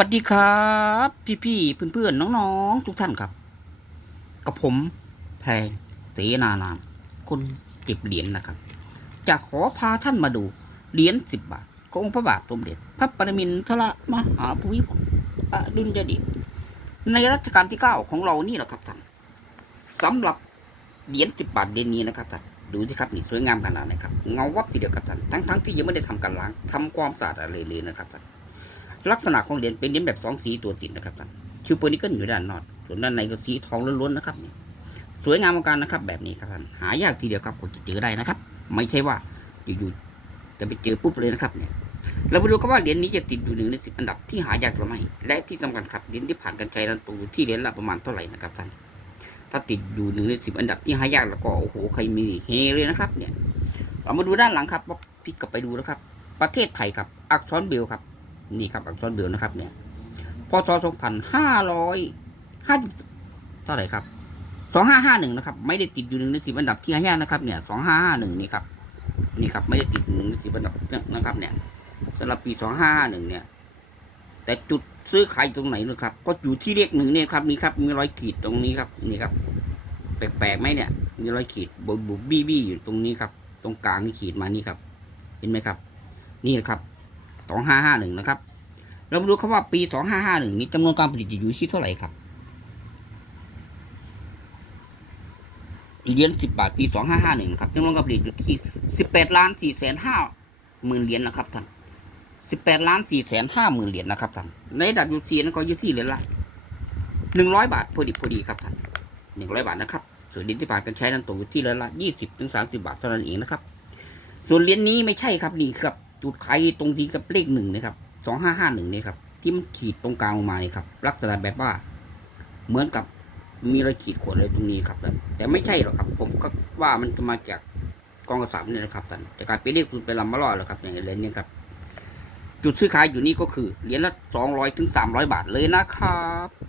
วัสดีครับ พี่ๆเพื่อนๆน้องๆ ทุกท่านครับ กับผมแพงเสนานามคนเก็บเหรียญนะครับ จะขอพาท่านมาดูเหรียญสิบบาทขององค์พระบาทสมเด็จพระปรมินทรมหาภูมิพลอดุลยเดชในรัชกาลที่เก้าของเรานี่แหละครับท่านสำหรับเหรียญสิบบาทเดนนี้นะครับท่านดูสิครับนี่สวยงามขนาดไหนครับเงาวับทีเดียวครับท่านทั้งๆที่ยังไม่ได้ทำการล้างทำความสะอาดอะไรเลยนะครับท่าน ลักษณะของเหรียญเป็นเหรียญแบบสองสีตัวติดนะครับท่านคิวเปอร์นิเกิลอยู่ด้านนอกส่วนด้านในก็สีทองล้วนๆนะครับนี่สวยงามมากการนะครับ แบบนี้ครับท่านหายากทีเดียวครับกว่าจะเจอได้นะครับ ไม่ใช่ว่าอยู่ๆจะไปเจอปุ๊บเลยนะครับเนี่ยเราไปดูครับว่าเหรียญนี้จะติดอยู่หนึ่งในสิบอันดับที่หายากหรือไม่ และที่สำคัญครับเหรียญที่ผ่านการใช้รันตูที่เหรียญละประมาณเท่าไหร่นะครับท่าน ถ้าติดอยู่หนึ่งในสิบอันดับที่หายากแล้วก็โอ้โหใครมีเฮเลยนะครับเนี่ย เรามาดูด้านหลังครับว่าพลิกกลับไปดูนะครับ ประเทศไทยครับ อักษรเบลครับ นี่ครับอักษรเบลนะครับเนี่ยพศสองพันห้าร้อยห้าเท่าไหร่ครับสองห้าห้าหนึ่งนะครับ ไม่ได้ติดอยู่หนึ่งในสิบอันดับที่ห้านะครับเนี่ยสองห้าห้าหนึ่งนี่ครับนี่ครับ ไม่ได้ติดหนึ่งในสิบอันดับนะครับ เนี่ยสำหรับปีสองห้าหนึ่งเนี่ย แต่จุดซื้อขายตรงไหนนะครับ ก็อยู่ที่เลขหนึ่งเนี่ยครับนี่ครับ มีรอยขีดตรงนี้ครับ นี่ครับ แปลกๆไหมเนี่ย มีรอยขีดบุบบุบบี้บี้อยู่ตรงนี้ครับ ตรงกลางนี่ขีดมานี่ครับ เห็นไหมครับ นี่นะครับ สองห้าห้าหนึ่งนะครับ เรามาดูครับว่าปีสองห้าห้าหนึ่งนี้จำนวนการผลิตอยู่ที่เท่าไหร่ครับเหรียญสิบาทปีสองห้าห้าหนึ่งครับจำนวนการผลิตอยู่ที่สิบแปดล้านสี่แสนห้าหมื่นเหรียญนะครับท่านสิบแปดล้านสี่แสนห้าหมื่นเหรียญนะครับท่าน ในดับยูซีนั้นก็อยู่ที่เหรียญละหนึ่งร้อยบาทพอดีพอดีครับท่านหนึ่งร้อยบาทนะครับส่วนเหรียญที่ผ่านการใช้นั้นตกอยู่ที่เหรียญละยี่สิบถึงสามสิบาทเท่านั้นเองนะครับ ส่วนเหรียญนี้ไม่ใช่ครับนี่ครับ จุดไขตรงที่กับเลขหนึ่งนะครับสองห้าห้าหนึ่งนี่ครับที่มันขีดตรงกลางลงมานี่ครับ ลักษณะแบบว่า เหมือนกับมีรอยขีดข่วนอะไรตรงนี้ครับแต่ไม่ใช่หรอกครับ ผมก็ว่ามันจะมาจากกองกระสับนี่นะครับท่านแต่การไปเรียกคุณไปลำมาล่อแล้วครับอย่างเรียญนี้ครับ จุดซื้อขายอยู่นี่ก็คือเหรียญละสองร้อยถึงสามร้อยบาทเลยนะครับ